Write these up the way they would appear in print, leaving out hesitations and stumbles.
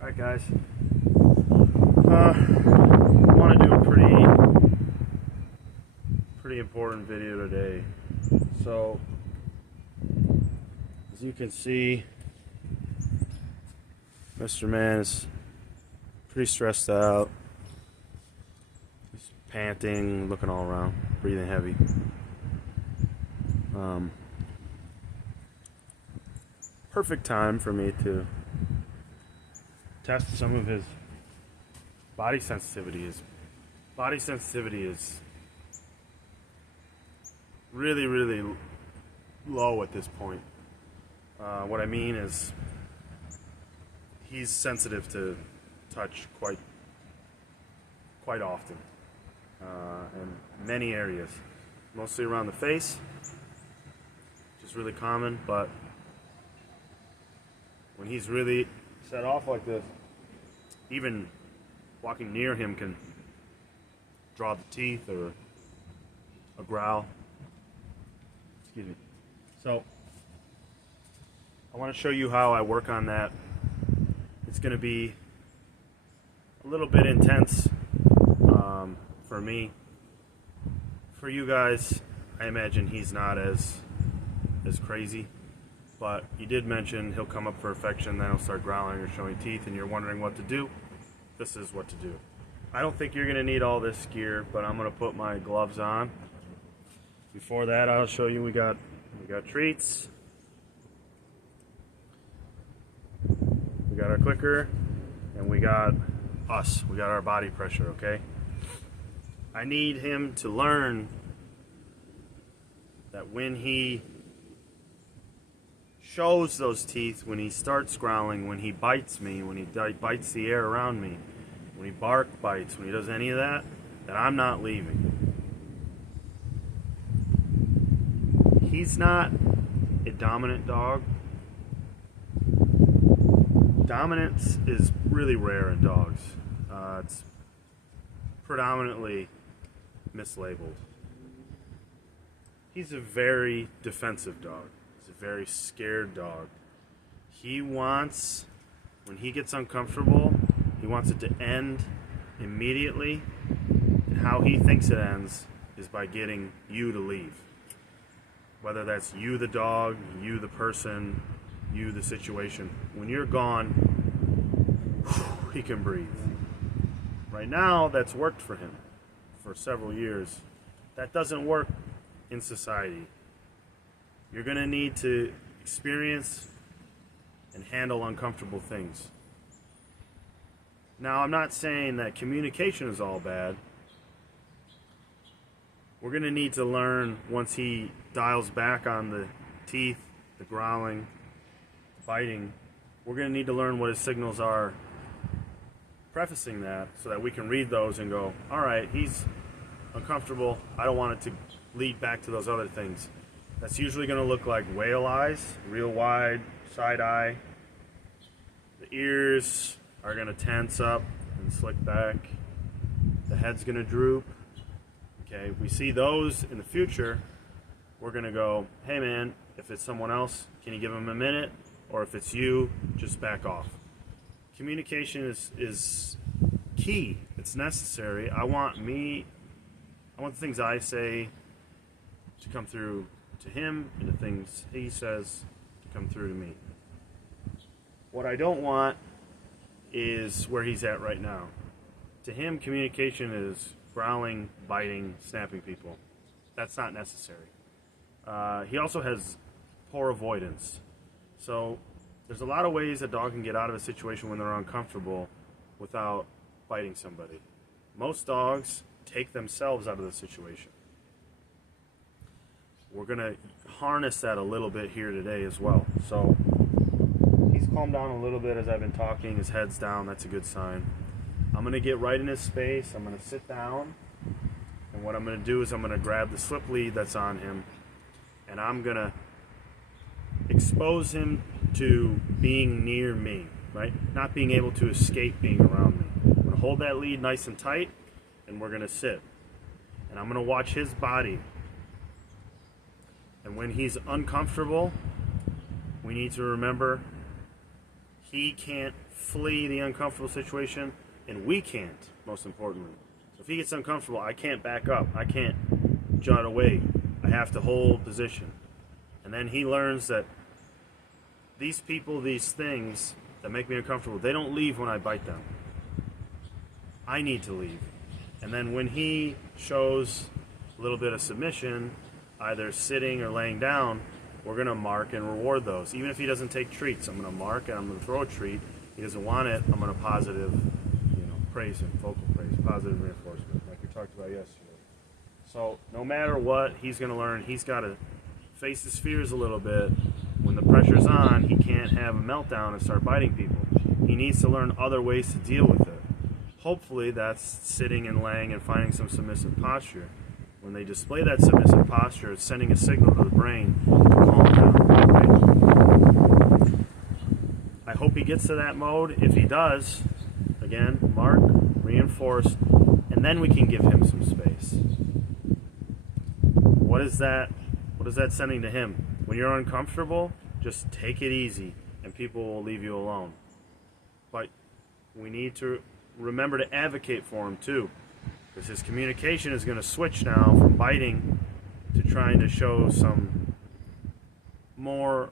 Alright guys, I want to do a pretty important video today. So, as you can see, Mr. Man is pretty stressed out. He's panting, looking all around, breathing heavy. Perfect time for me to test some of his body sensitivity. His body sensitivity is really low at this point. What I mean is he's sensitive to touch quite often, in many areas, mostly around the face, which is really common, but when he's really set off like this, even walking near him can draw the teeth or a growl. Excuse me. So I want to show you how I work on that. It's going to be a little bit intense for me. For you guys, I imagine he's not as crazy. But you did mention he'll come up for affection, then he'll start growling or showing teeth, and you're wondering what to do. This is what to do. I don't think you're going to need all this gear, but I'm going to put my gloves on. Before that, I'll show you we got treats. We got our clicker, and we got us. We got our body pressure, okay? I need him to learn that when he shows those teeth, when he starts growling, when he bites me, when he bites the air around me, when he bites, when he does any of that, that I'm not leaving. He's not a dominant dog. Dominance is really rare in dogs. It's predominantly mislabeled. He's a very defensive dog. A very scared dog. He wants, when he gets uncomfortable, he wants it to end immediately, and how he thinks it ends is by getting you to leave. Whether that's you the dog, you the person, you the situation. When you're gone, he can breathe. Right now, that's worked for him for several years. That doesn't work in society. You're going to need to experience and handle uncomfortable things. Now, I'm not saying that communication is all bad. We're going to need to learn, once he dials back on the teeth, the growling, the biting, we're going to need to learn what his signals are, prefacing that so that we can read those and go, all right, he's uncomfortable. I don't want it to lead back to those other things. That's usually going to look like whale eyes, real wide, side eye. The ears are going to tense up and slick back. The head's going to droop. Okay, we see those in the future. We're going to go, hey man, if it's someone else, can you give them a minute? Or if it's you, just back off. Communication is key. It's necessary. I want the things I say to come through to him, and the things he says to come through to me. What I don't want is where he's at right now. To him, communication is growling, biting, snapping people. That's not necessary. He also has poor avoidance. So there's a lot of ways a dog can get out of a situation when they're uncomfortable without biting somebody. Most dogs take themselves out of the situation. We're going to harness that a little bit here today as well. So he's calmed down a little bit as I've been talking. His head's down. That's a good sign. I'm going to get right in his space. I'm going to sit down. And what I'm going to do is I'm going to grab the slip lead that's on him. And I'm going to expose him to being near me, right? Not being able to escape being around me. I'm going to hold that lead nice and tight. And we're going to sit. And I'm going to watch his body. And when he's uncomfortable, we need to remember he can't flee the uncomfortable situation, and we can't, most importantly. So if he gets uncomfortable, I can't back up. I can't jut away. I have to hold position. And then he learns that these people, these things that make me uncomfortable, they don't leave when I bite them. I need to leave. And then when he shows a little bit of submission, either sitting or laying down, we're going to mark and reward those. Even if he doesn't take treats, I'm going to mark and I'm going to throw a treat. He doesn't want it, I'm going to positive, praise him, vocal praise, positive reinforcement, like we talked about yesterday. So no matter what, he's going to learn. He's got to face his fears a little bit. When the pressure's on, he can't have a meltdown and start biting people. He needs to learn other ways to deal with it. Hopefully that's sitting and laying and finding some submissive posture. When they display that submissive posture, it's sending a signal to the brain to calm down. Right? I hope he gets to that mode. If he does, again, mark, reinforce, and then we can give him some space. What is that sending to him? When you're uncomfortable, just take it easy and people will leave you alone. But we need to remember to advocate for him too, because his communication is going to switch now from biting to trying to show some more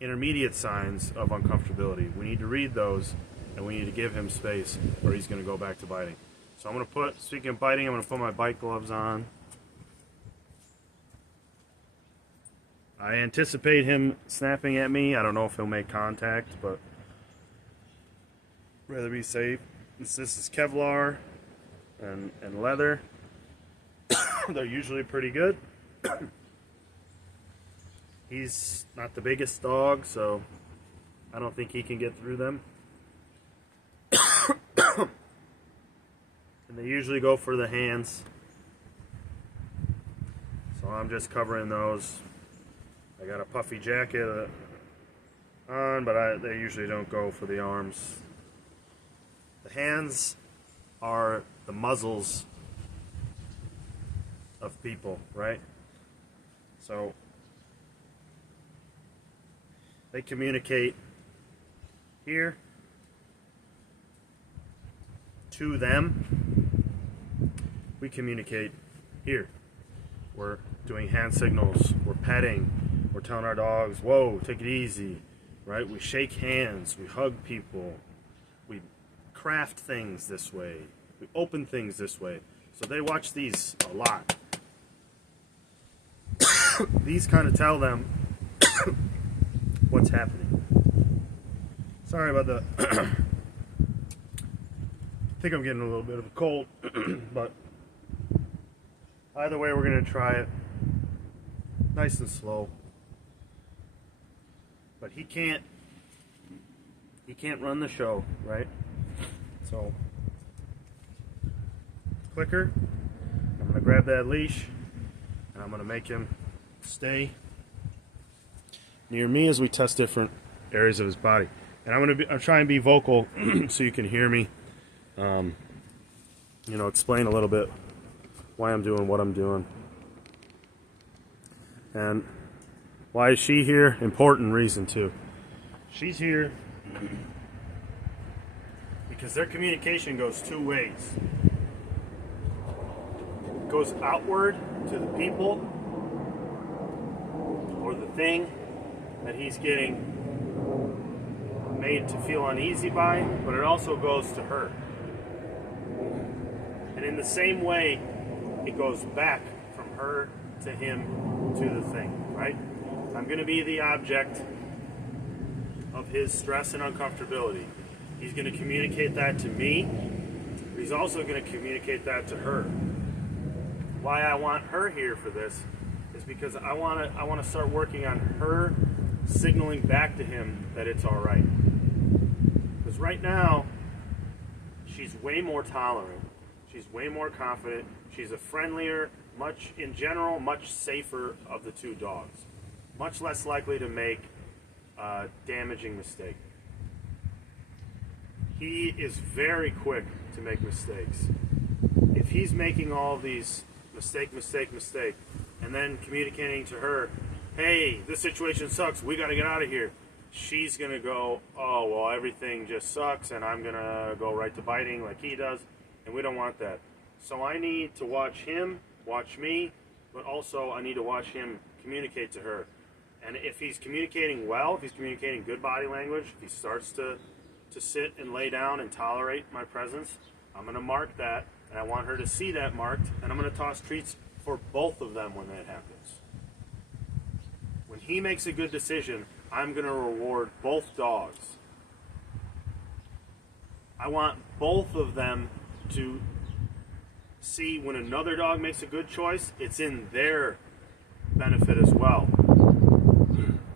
intermediate signs of uncomfortability. We need to read those and we need to give him space or he's going to go back to biting. So I'm going to speaking of biting, I'm going to put my bite gloves on. I anticipate him snapping at me. I don't know if he'll make contact, but rather be safe. This is Kevlar and leather. They're usually pretty good. He's not the biggest dog, so I don't think he can get through them. And they usually go for the hands. So I'm just covering those. I got a puffy jacket on, but they usually don't go for the arms. The hands are the muzzles of people, right? So they communicate here to them. We communicate here. We're doing hand signals, we're petting, we're telling our dogs, whoa, take it easy, right? We shake hands, we hug people, we craft things this way, we open things this way. So they watch these a lot. These kind of tell them what's happening. Sorry about the I think I'm getting a little bit of a cold, but either way we're going to try it nice and slow. But he can't run the show, right? So clicker, I'm going to grab that leash and I'm going to make him stay near me as we test different areas of his body. And I'm trying to be vocal so you can hear me. Explain a little bit why I'm doing what I'm doing. And why is she here? Important reason too. She's here because their communication goes two ways. It goes outward to the people or the thing that he's getting made to feel uneasy by, but it also goes to her. And in the same way, it goes back from her to him to the thing, right? I'm going to be the object of his stress and uncomfortability. He's going to communicate that to me, but he's also going to communicate that to her. Why I want her here for this is because I want to start working on her signaling back to him that it's all right. Because right now, she's way more tolerant. She's way more confident. She's a friendlier, much safer of the two dogs. Much less likely to make a damaging mistake. He is very quick to make mistakes. If he's making all of these mistake, and then communicating to her, hey, this situation sucks, we got to get out of here. she's going to go, oh, well, everything just sucks, and I'm going to go right to biting like he does, and we don't want that. So I need to watch him, watch me, but also I need to watch him communicate to her. And if he's communicating well, if he's communicating good body language, if he starts to sit and lay down and tolerate my presence, I'm going to mark that, and I want her to see that marked, and I'm going to toss treats for both of them when that happens. When he makes a good decision, I'm going to reward both dogs. I want both of them to see when another dog makes a good choice, it's in their benefit as well.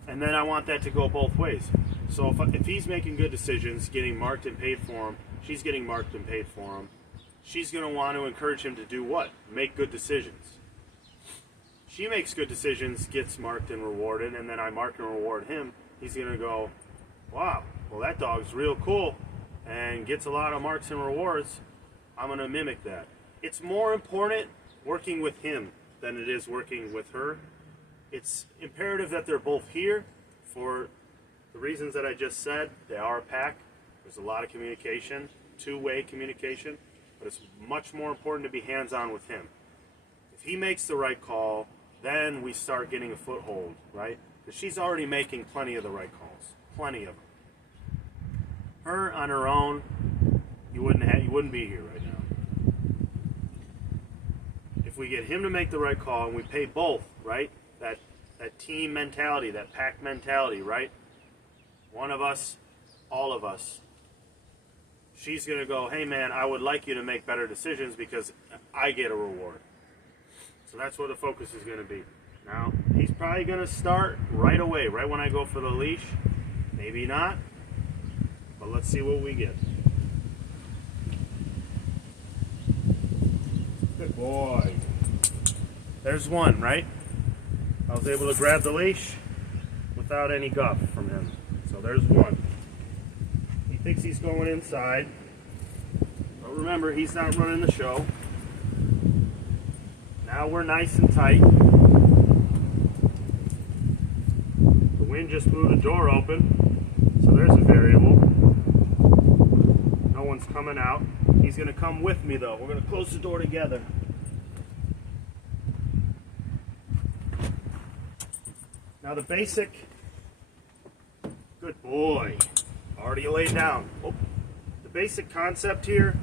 And then I want that to go both ways. So if he's making good decisions, getting marked and paid for him, she's getting marked and paid for him, she's going to want to encourage him to do what? Make good decisions. She makes good decisions, gets marked and rewarded, and then I mark and reward him. He's going to go, wow, well, that dog's real cool and gets a lot of marks and rewards. I'm going to mimic that. It's more important working with him than it is working with her. It's imperative that they're both here for the reasons that I just said. They are a pack. There's a lot of communication, two-way communication, but it's much more important to be hands-on with him. If he makes the right call, then we start getting a foothold, right? Because she's already making plenty of the right calls, plenty of them. Her on her own, you wouldn't be here right now. If we get him to make the right call and we pay both, right? That team mentality, that pack mentality, right? One of us, all of us. She's going to go, hey man, I would like you to make better decisions because I get a reward. So that's what the focus is going to be. Now, he's probably going to start right away, right when I go for the leash. Maybe not, but let's see what we get. Good boy. There's one, right? I was able to grab the leash without any guff from him. So there's one. He thinks he's going inside, but remember, he's not running the show. Now we're nice and tight. The wind just blew the door open, so there's a variable. No one's coming out. He's going to come with me though. We're going to close the door together. Now the basic, good boy, already laid down. Oh, the basic concept here,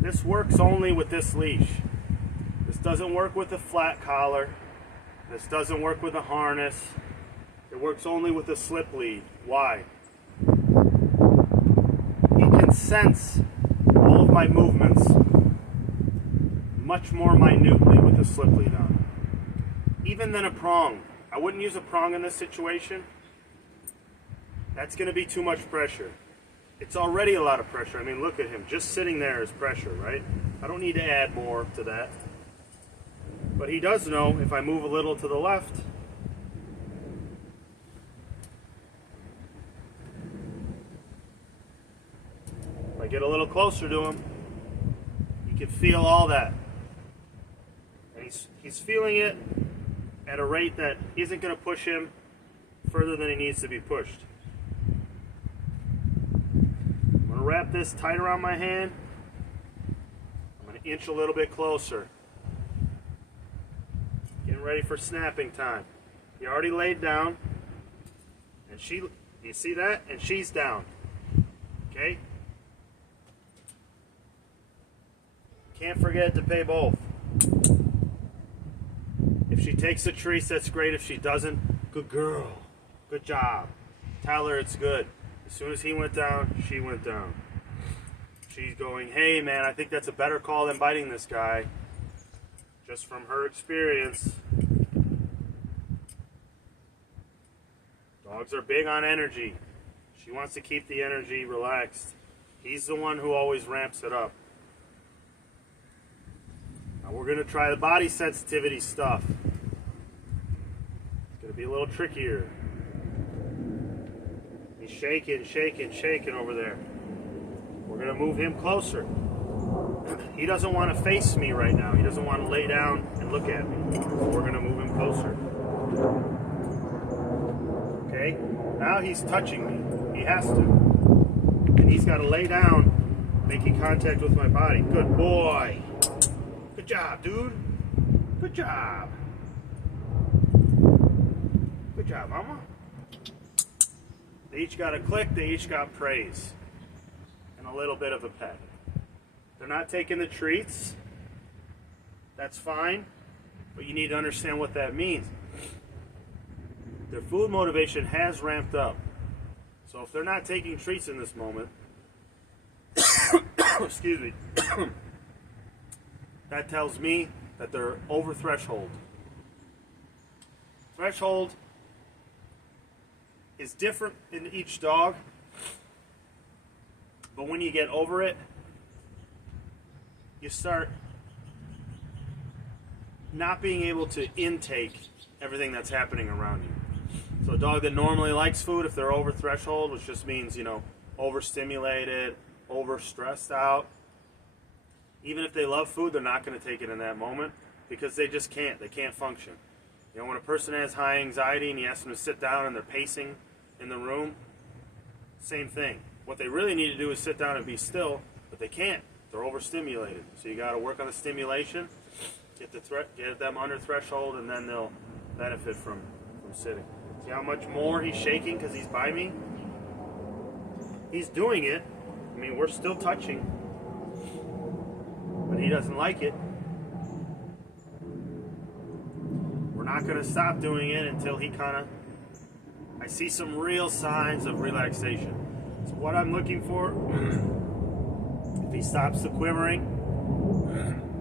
this works only with this leash. This doesn't work with a flat collar. This doesn't work with a harness. It works only with a slip lead. Why? He can sense all of my movements much more minutely with a slip lead on. Even than a prong. I wouldn't use a prong in this situation. That's going to be too much pressure. It's already a lot of pressure. I mean, look at him. Just sitting there is pressure, right? I don't need to add more to that. But he does know if I move a little to the left, if I get a little closer to him, he can feel all that. And he's feeling it at a rate that isn't going to push him further than he needs to be pushed. I'm going to wrap this tight around my hand. I'm going to inch a little bit closer. Getting ready for snapping time. He already laid down. And you see that? And she's down. Okay? Can't forget to pay both. If she takes the treats, that's great. If she doesn't, good girl. Good job. Tell her it's good. As soon as he went down, she went down. She's going, hey man, I think that's a better call than biting this guy. Just from her experience. Dogs are big on energy. She wants to keep the energy relaxed. He's the one who always ramps it up. Now we're going to try the body sensitivity stuff. It's going to be a little trickier. He's shaking, shaking, shaking over there. We're going to move him closer. He doesn't want to face me right now. He doesn't want to lay down and look at me. So we're going to move him closer. Okay? Now he's touching me. He has to. And he's got to lay down, making contact with my body. Good boy. Good job, dude. Good job. Good job, mama. They each got a click, they each got praise. And a little bit of a pet. They're not taking the treats. That's fine. But you need to understand what that means. Their food motivation has ramped up. So if they're not taking treats in this moment, excuse me, that tells me that they're over threshold. Threshold is different in each dog, but when you get over it, you start not being able to intake everything that's happening around you. So a dog that normally likes food, if they're over threshold, which just means, you know, overstimulated, overstressed out, even if they love food, they're not going to take it in that moment because they just can't. They can't function. You know, when a person has high anxiety and you ask them to sit down and they're pacing in the room, same thing. What they really need to do is sit down and be still, but they can't. They're overstimulated. So you got to work on the stimulation, get them under threshold, and then they'll benefit from sitting. See how much more he's shaking because he's by me? He's doing it. I mean, we're still touching, but he doesn't like it. We're not going to stop doing it until he I see some real signs of relaxation. So what I'm looking for, if he stops the quivering,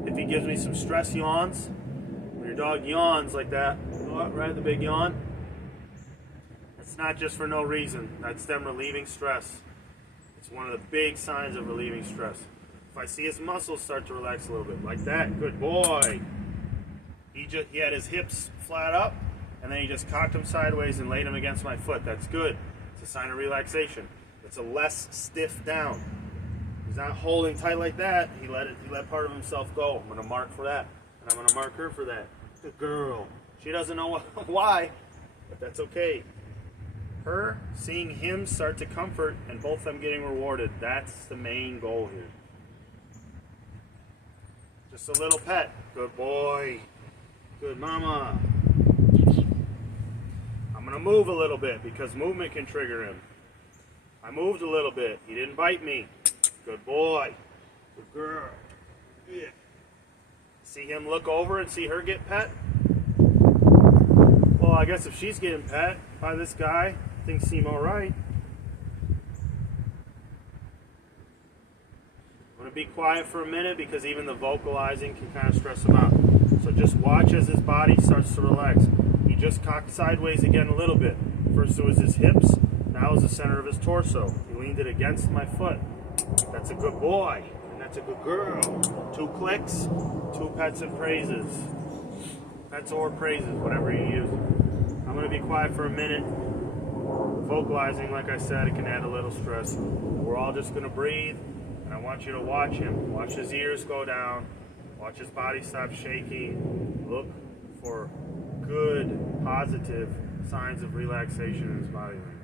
if he gives me some stress yawns, when your dog yawns like that, right, the big yawn, it's not just for no reason. That's them relieving stress. It's one of the big signs of relieving stress. If I see his muscles start to relax a little bit, like that, good boy. He had his hips flat up, and then he just cocked them sideways and laid them against my foot. That's good. It's a sign of relaxation. It's a less stiff down. He's not holding tight like that. He let part of himself go. I'm going to mark for that, and I'm going to mark her for that. Good girl. She doesn't know why, but that's okay. Her seeing him start to comfort and both of them getting rewarded, that's the main goal here. Just a little pet. Good boy. Good mama. I'm going to move a little bit because movement can trigger him. I moved a little bit. He didn't bite me. Good boy. Good girl. Yeah. See him look over and see her get pet? Well, I guess if she's getting pet by this guy, things seem all right. I'm going to be quiet for a minute because even the vocalizing can kind of stress him out. So just watch as his body starts to relax. He just cocked sideways again a little bit. First it was his hips, now it's the center of his torso. He leaned it against my foot. That's a good boy, and that's a good girl. 2 clicks, 2 pets and praises. Pets or praises, whatever you use. I'm going to be quiet for a minute. Vocalizing, like I said, it can add a little stress. We're all just going to breathe, and I want you to watch him. Watch his ears go down. Watch his body stop shaking. Look for good, positive signs of relaxation in his body language.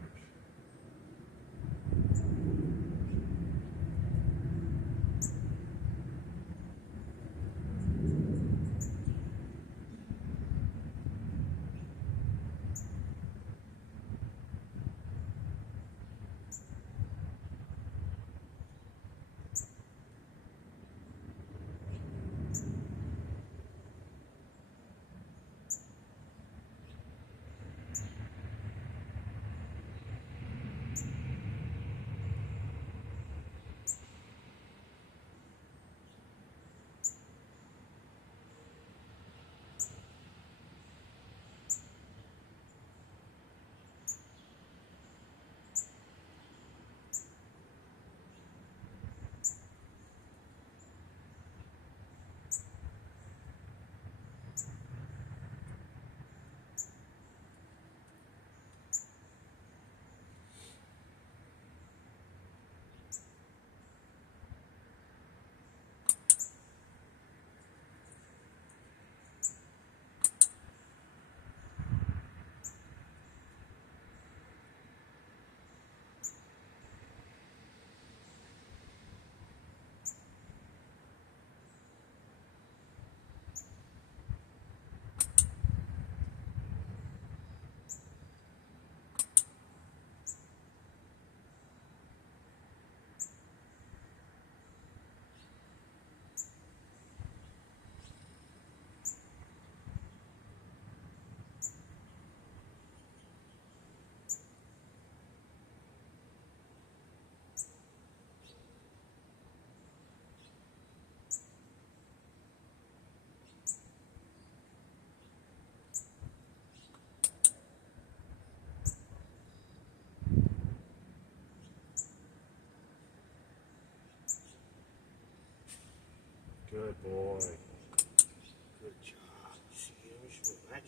Good boy. Good job. See, we should relax.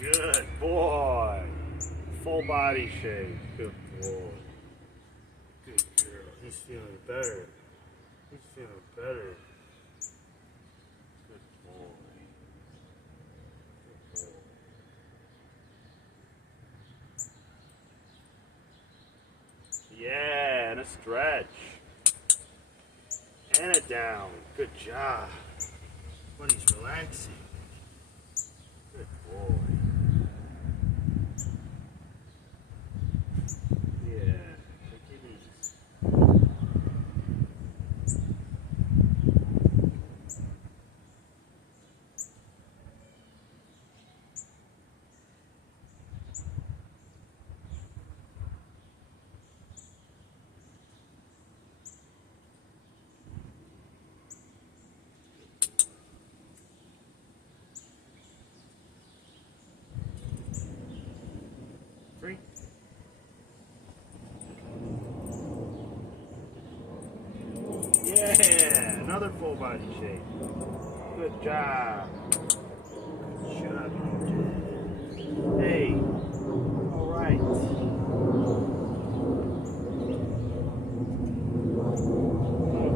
Good boy. Full body shake. Good boy. Good girl. He's feeling better. He's feeling better. Good boy. Good boy. Yeah, and a stretch. And a down. Good job. Buddy's relaxing. Good boy. Yeah, take it easy. 3. Yeah, another full body shake. Good job. Good job. Hey, all right.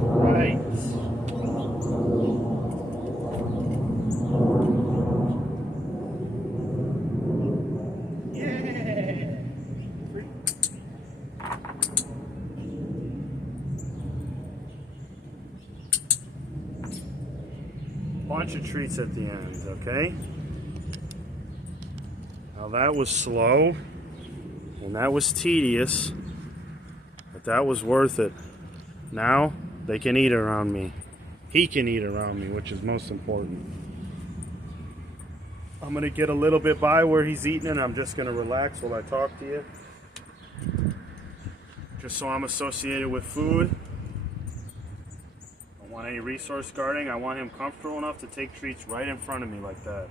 All right. Yeah. 3. Bunch of treats at the end, okay? Now that was slow, and that was tedious, but that was worth it. Now they can eat around me. He can eat around me, which is most important. I'm gonna get a little bit by where he's eating, and I'm just gonna relax while I talk to you. Just so I'm associated with food. I don't want any resource guarding. I want him comfortable enough to take treats right in front of me like that.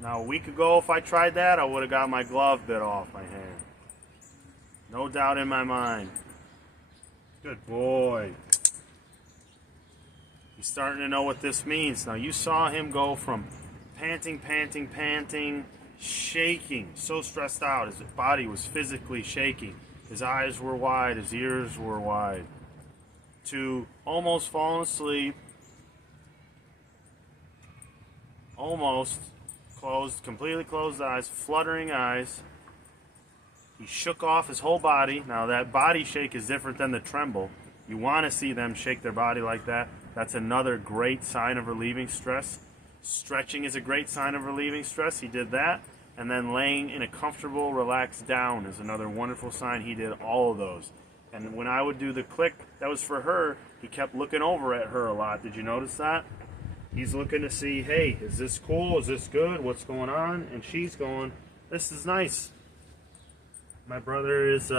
Now, a week ago, if I tried that, I would have got my glove bit off my hand. No doubt in my mind. Good boy. He's starting to know what this means. Now, you saw him go from panting, panting, panting, shaking, so stressed out. His body was physically shaking. His eyes were wide, his ears were wide, to almost falling asleep, almost closed, completely closed eyes, fluttering eyes. He shook off his whole body. Now that body shake is different than the tremble. You want to see them shake their body like that. That's another great sign of relieving stress. Stretching is a great sign of relieving stress. He did that. And then laying in a comfortable, relaxed down is another wonderful sign. He did all of those. And when I would do the click, that was for her. He kept looking over at her a lot. Did you notice that? He's looking to see, hey, is this cool? Is this good? What's going on? And she's going, this is nice. My brother is,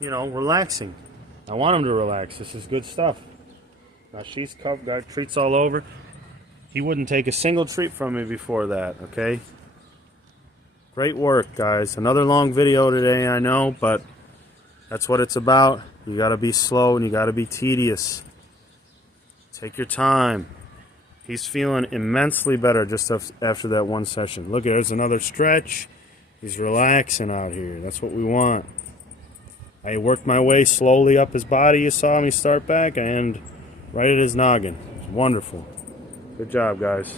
relaxing. I want him to relax. This is good stuff. Now she's covered, got treats all over. He wouldn't take a single treat from me before that, okay? Great work, guys. Another long video today, I know, but that's what it's about. You got to be slow and you got to be tedious. Take your time. He's feeling immensely better just after that one session. Look, there's another stretch. He's relaxing out here. That's what we want. I worked my way slowly up his body. You saw me start back and right at his noggin. It was wonderful. Good job, guys.